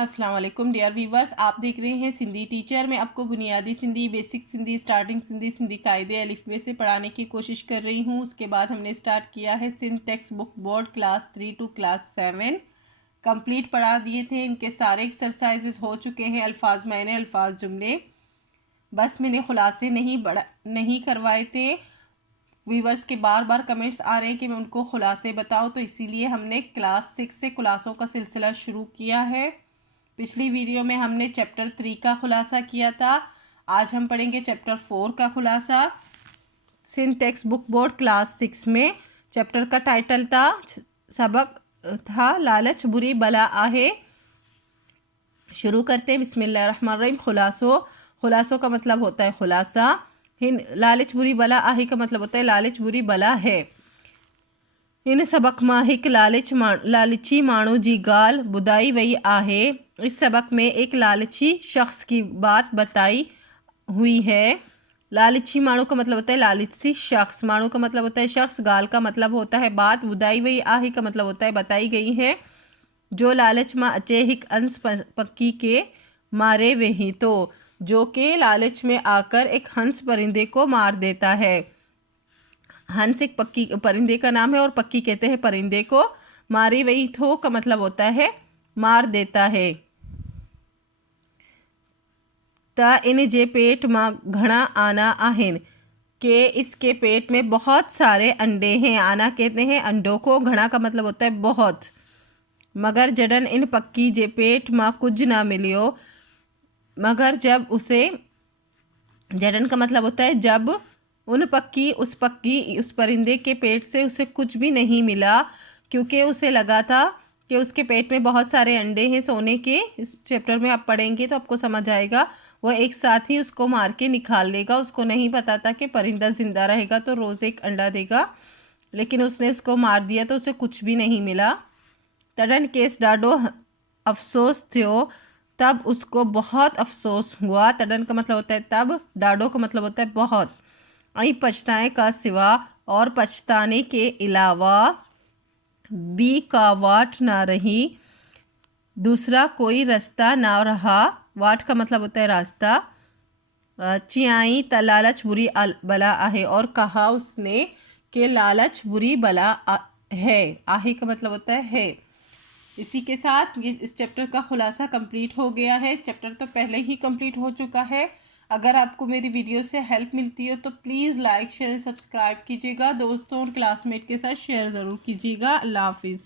अस्सलाम वालेकुम dear viewers, आप देख रहे हैं सिंधी टीचर। मैं आपको बुनियादी सिंधी, बेसिक सिंधी, स्टार्टिंग सिंधी, सिंधी कायदे अलिफ़बे से पढ़ाने की कोशिश कर रही हूँ। उसके बाद हमने स्टार्ट किया है Sindh text book board class 3 to class 7 complete पढ़ा दिए थे। इनके सारे एक्सरसाइजेज हो चुके हैं। अल्फाज मैंने अल्फाज जुमले, बस मैंने खुलासे नहीं करवाए थे। व्यूवर्स के बार बार कमेंट्स आ रहे हैं कि मैं उनको खुलासे बताऊं, तो इसीलिए हमने क्लास 6 से खुलासों का सिलसिला शुरू किया है। पिछली वीडियो में हमने चैप्टर 3 का खुलासा किया था। आज हम पढ़ेंगे चैप्टर 4 का खुलासा। Sindh text book board class 6 में चैप्टर का टाइटल था, सबक था लालच बुरी बला आहे। शुरू करते हैं। बिस्मिल्लाहिर्रहमानिर्रहीम। खुलासों का मतलब होता है खुलासा। लालच बुरी बला आहे का मतलब होता है लालच बुरी बला है। इन सबक मां हिक लालची माण्हू जी ॻाल्हि ॿुधाई वई आहे। इस सबक में एक लालची शख्स की बात बताई हुई है। लालची माण्हू का मतलब होता है लालची शख्स, माण्हू का मतलब होता है शख्स, गाल का मतलब होता है बात, ॿुधाई वई आहे का मतलब होता है बताई गई है। जो लालच मां अचे हिक अंस पक्की के मारे वही, तो जो के लालच में आकर एक हंस परिंदे को मार देता है। हंस एक पक्की परिंदे का नाम है और पक्की कहते हैं परिंदे को। मारी वही थो का मतलब होता है मार देता है। ता इन जे पेट मां घना आना आहिन, के इसके पेट में बहुत सारे अंडे हैं। आना कहते हैं अंडों को, घना का मतलब होता है बहुत। मगर जडन इन पक्की जे पेट मां कुछ ना मिलियो, मगर जब उसे, जडन का मतलब होता है जब, उस परिंदे के पेट से उसे कुछ भी नहीं मिला, क्योंकि उसे लगा था कि उसके पेट में बहुत सारे अंडे हैं सोने के। इस चैप्टर में आप पढ़ेंगे तो आपको समझ आएगा। वह एक साथ ही उसको मार के निकाल लेगा। उसको नहीं पता था कि परिंदा ज़िंदा रहेगा तो रोज़ एक अंडा देगा, लेकिन उसने उसको मार दिया तो उसे कुछ भी नहीं मिला। तडन केस डाडो अफसोस थियो, तब उसको बहुत अफसोस हुआ। तडन का मतलब होता है तब, डाडो का मतलब होता है बहुत। आई पछताए का सिवा, और पछताने के अलावा, बी का वाट ना रही, दूसरा कोई रास्ता ना रहा। वाट का मतलब होता है रास्ता। चियाई त लालच बुरी बला आहे, और कहा उसने कि लालच बुरी बला है। आहे का मतलब होता है। इसी के साथ ये इस चैप्टर का खुलासा कंप्लीट हो गया है। चैप्टर तो पहले ही कंप्लीट हो चुका है। अगर आपको मेरी वीडियो से हेल्प मिलती हो तो प्लीज़ लाइक शेयर सब्सक्राइब कीजिएगा। दोस्तों और क्लासमेट के साथ शेयर ज़रूर कीजिएगा। अल्लाह हाफिज़।